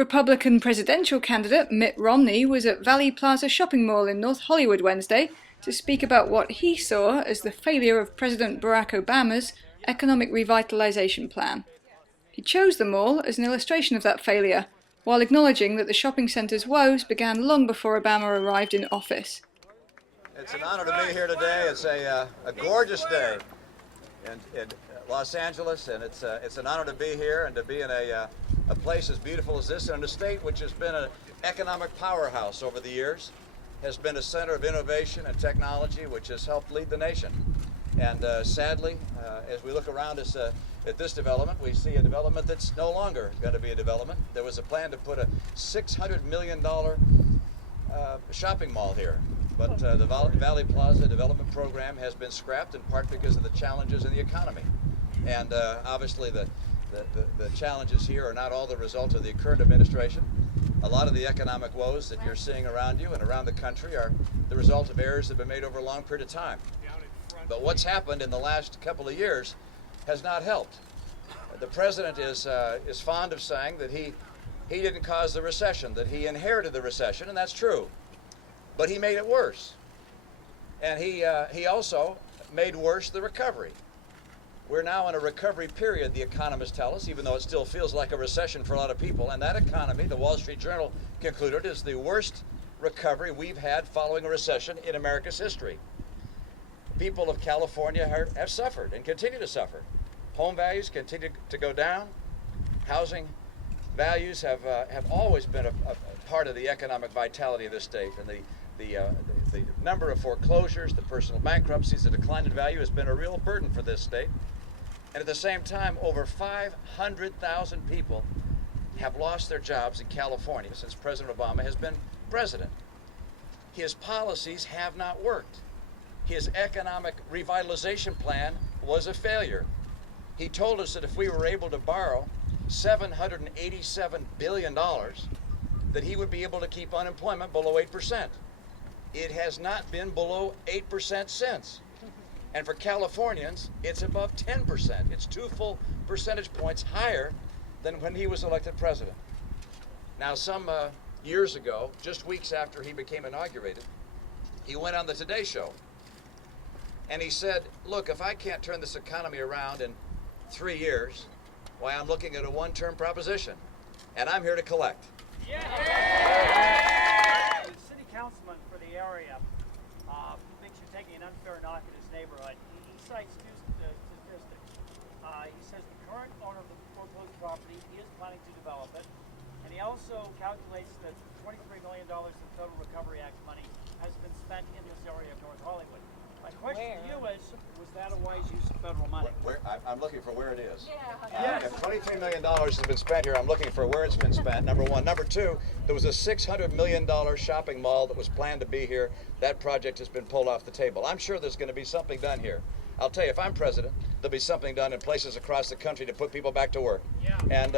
Republican presidential candidate Mitt Romney was at Valley Plaza shopping mall in North Hollywood Wednesday to speak about what he saw as the failure of President Barack Obama's economic revitalization plan. He chose the mall as an illustration of that failure, while acknowledging that the shopping centre's woes began long before Obama arrived in office. It's an honor to be here today. It's a gorgeous day in Los Angeles, and it's an honor to be here and to be in a place as beautiful as this, in a state which has been an economic powerhouse over the years, has been a center of innovation and technology which has helped lead the nation. And sadly, as we look around us at this development, we see a development that's no longer going to be a development. There was a plan to put a $600 million shopping mall here, but the Valley Plaza development program has been scrapped in part because of the challenges in the economy. And obviously the challenges here are not all the result of the current administration. A lot of the economic woes that you're seeing around you and around the country are the result of errors that have been made over a long period of time. But what's happened in the last couple of years has not helped. The president is fond of saying that he didn't cause the recession, that he inherited the recession, and that's true. But he made it worse. And he also made worse the recovery. We're now in a recovery period, the economists tell us, even though it still feels like a recession for a lot of people. And that economy, the Wall Street Journal concluded, is the worst recovery we've had following a recession in America's history. People of California have suffered and continue to suffer. Home values continue to go down. Housing values have always been a part of the economic vitality of this state. And the number of foreclosures, the personal bankruptcies, the decline in value has been a real burden for this state. And at the same time, over 500,000 people have lost their jobs in California since President Obama has been president. His policies have not worked. His economic revitalization plan was a failure. He told us that if we were able to borrow $787 billion, that he would be able to keep unemployment below 8%. It has not been below 8% since. And for Californians, it's above 10%. It's 2 full percentage points higher than when he was elected president. Now, some years ago, just weeks after he became inaugurated, he went on the Today Show. And he said, look, if I can't turn this economy around in 3 years, why, I'm looking at a one-term proposition. And I'm here to collect. Yeah. The city councilman for the area thinks you're taking an unfair knock at his neighborhood. He cites two statistics. He says the current owner of the foreclosed property is planning to develop it, and he also calculates that $23 million of total Recovery Act money has been spent in this area of North Hollywood. My question to you is, was that a wise use of federal money? I'm looking for where it is. Yes. If $23 million has been spent here, I'm looking for where it's been spent, number one. Number two, there was a $600 million shopping mall that was planned to be here. That project has been pulled off the table. I'm sure there's going to be something done here. I'll tell you, if I'm president, there'll be something done in places across the country to put people back to work. Yeah. And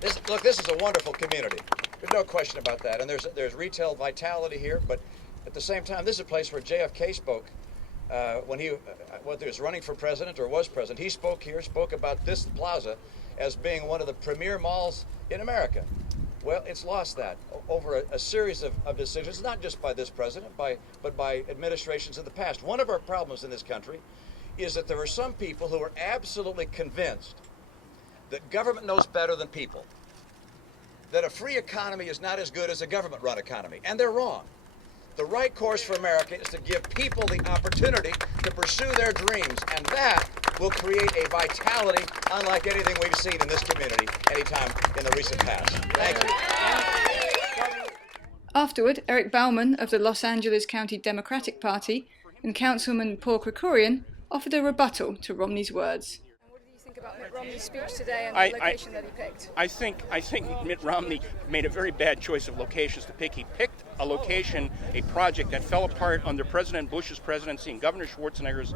this is a wonderful community. There's no question about that. And there's retail vitality here, but at the same time, this is a place where JFK spoke when he, whether he was running for president or was president. He spoke here, spoke about this plaza as being one of the premier malls in America. Well, it's lost that over a series of decisions, not just by this president, but by administrations in the past. One of our problems in this country is that there are some people who are absolutely convinced that government knows better than people, that a free economy is not as good as a government-run economy, and they're wrong. The right course for America is to give people the opportunity to pursue their dreams, and that will create a vitality unlike anything we've seen in this community anytime in the recent past. Thank you. Afterward, Eric Bauman of the Los Angeles County Democratic Party and Councilman Paul Krekorian offered a rebuttal to Romney's words. About Mitt Romney's speech today and the location that he picked? I think Mitt Romney made a very bad choice of locations to pick. He picked a location, a project that fell apart under President Bush's presidency and Governor Schwarzenegger's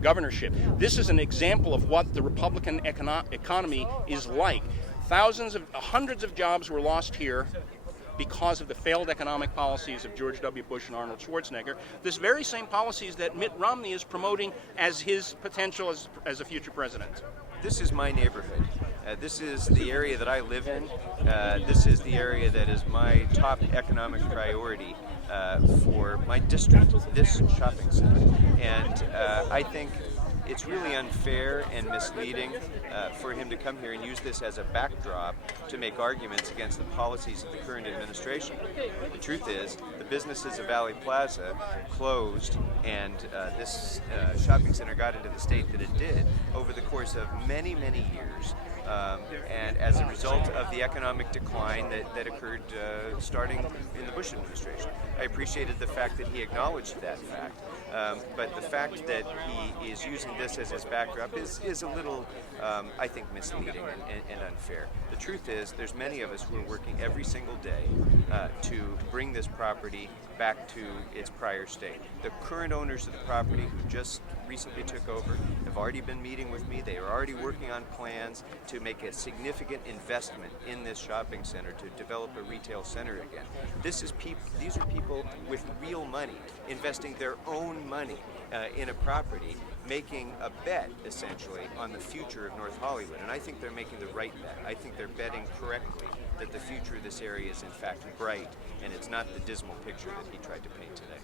governorship. This is an example of what the Republican economy is like. Hundreds of jobs were lost here because of the failed economic policies of George W. Bush and Arnold Schwarzenegger. This very same policies that Mitt Romney is promoting as his potential as a future president. This is my neighborhood, This is the area that I live in. This is the area that is my top economic priority for my district, this shopping center. And I think it's really unfair and misleading for him to come here and use this as a backdrop to make arguments against the policies of the current administration. The truth is, the businesses of Valley Plaza closed, and this shopping center got into the state that it did over the course of many, many years. And as a result of the economic decline that occurred starting in the Bush administration. I appreciated the fact that he acknowledged that fact, but the fact that he is using this as his backdrop is a little, I think, misleading and unfair. The truth is, there's many of us who are working every single day to bring this property back to its prior state. The current owners of the property who just recently took over have already been meeting with me. They are already working on plans to make a significant investment in this shopping center to develop a retail center again. These are people with real money, investing their own money in a property, making a bet, essentially, on the future of North Hollywood. And I think they're making the right bet. I think they're betting correctly that the future of this area is in fact bright, and it's not the dismal picture that he tried to paint today.